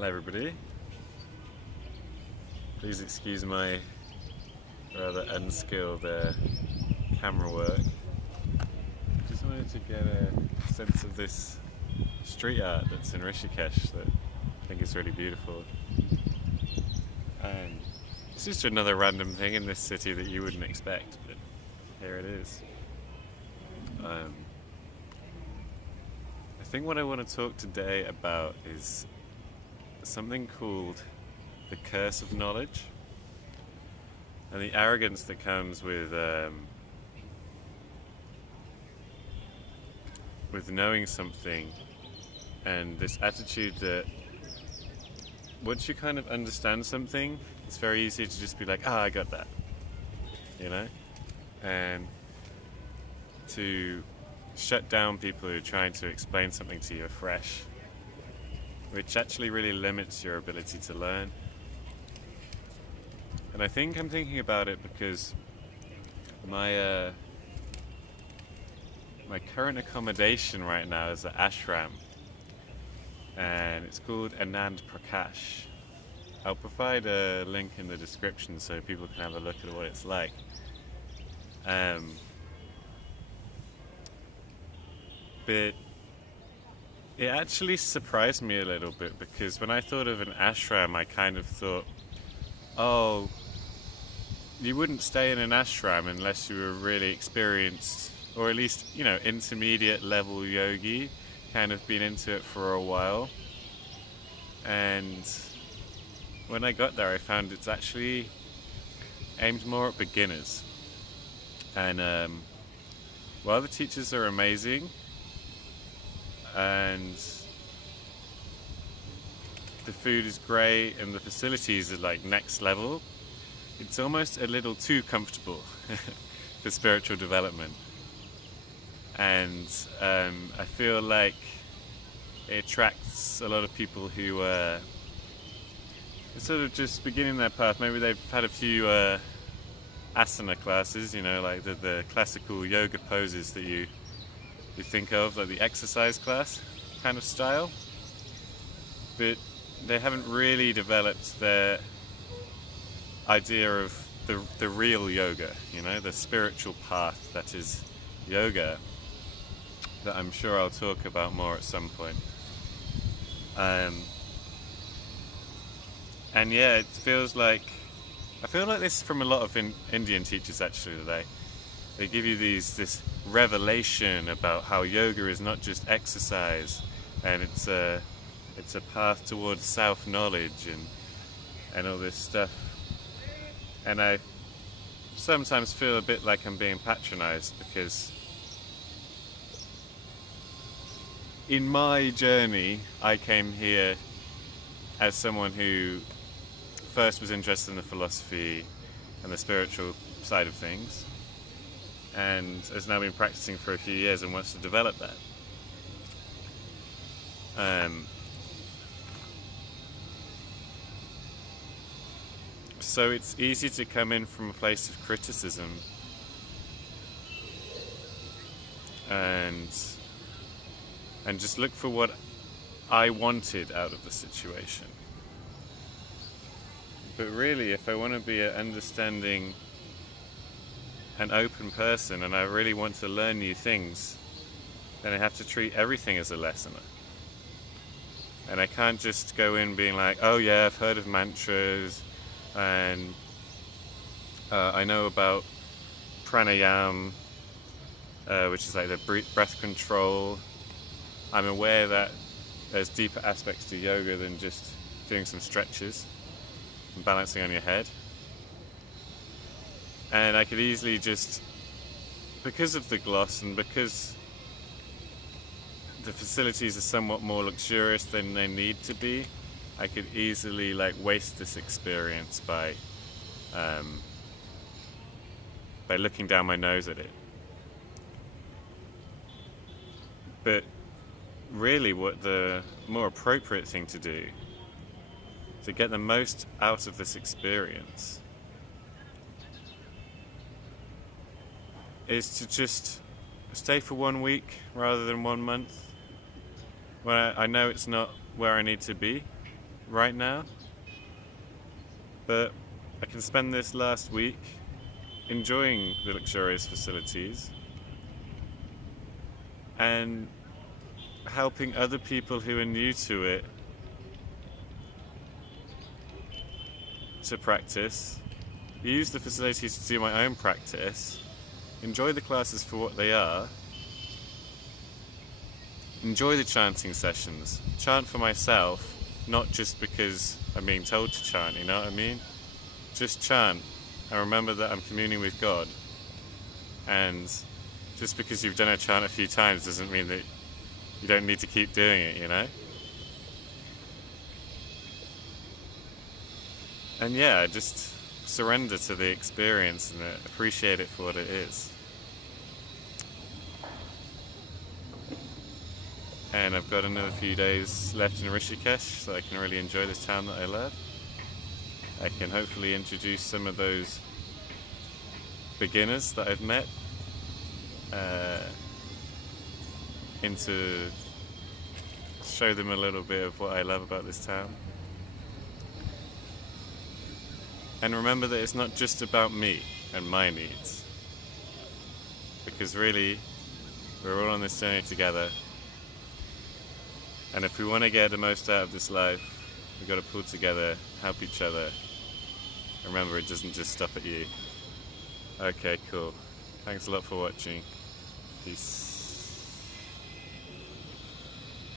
Hello everybody, please excuse my rather unskilled camera work. Just wanted to get a sense of this street art that's in Rishikesh that I think is really beautiful. And it's just another random thing in this city that you wouldn't expect, but here it is. I think what I want to talk today about is something called the curse of knowledge and the arrogance that comes with knowing something, and this attitude that once you kind of understand something, it's very easy to just be like, I got that, and to shut down people who are trying to explain something to you afresh, which actually really limits your ability to learn. And I think I'm thinking about it because my current accommodation right now is an ashram, and it's called Anand Prakash. I'll provide a link in the description so people can have a look at what it's like. But it actually surprised me a little bit, because when I thought of an ashram, I kind of thought, you wouldn't stay in an ashram unless you were really experienced, or at least, intermediate level yogi, kind of been into it for a while. And when I got there, I found it's actually aimed more at beginners. And while the teachers are amazing, and the food is great and the facilities are like next level, it's almost a little too comfortable for spiritual development. And I feel like it attracts a lot of people who are sort of just beginning their path. Maybe they've had a few asana classes, like the classical yoga poses that you think of, like the exercise class kind of style, but they haven't really developed their idea of the real yoga, the spiritual path that is yoga, that I'm sure I'll talk about more at some point. And yeah, I feel like this from a lot of Indian teachers actually, that they give you this revelation about how yoga is not just exercise, and it's a path towards self-knowledge and all this stuff. And I sometimes feel a bit like I'm being patronized, because in my journey, I came here as someone who first was interested in the philosophy and the spiritual side of things, and has now been practicing for a few years and wants to develop that. So it's easy to come in from a place of criticism and just look for what I wanted out of the situation. But really, if I want to be an understanding and open person, and I really want to learn new things, then I have to treat everything as a lesson. And I can't just go in being like, oh yeah, I've heard of mantras, and I know about pranayama, which is like the breath control. I'm aware that there's deeper aspects to yoga than just doing some stretches and balancing on your head. And I could easily just, because of the gloss and because the facilities are somewhat more luxurious than they need to be, I could easily waste this experience by looking down my nose at it. But really, what the more appropriate thing to do to get the most out of this experience is to just stay for 1 week rather than 1 month, when I know it's not where I need to be, right now, but I can spend this last week enjoying the luxurious facilities and helping other people who are new to it to practice, use the facilities to do my own practice, enjoy the classes for what they are, enjoy the chanting sessions, chant for myself, not just because I'm being told to chant, you know what I mean? Just chant and remember that I'm communing with God. And just because you've done a chant a few times doesn't mean that you don't need to keep doing it, you know? And yeah, just surrender to the experience and appreciate it for what it is. And I've got another few days left in Rishikesh, so I can really enjoy this town that I love. I can hopefully introduce some of those beginners that I've met into show them a little bit of what I love about this town. And remember that it's not just about me and my needs, because really we're all on this journey together, and if we want to get the most out of this life, we've got to pull together, help each other. Remember, it doesn't just stop at you. Okay, cool. Thanks a lot for watching. Peace.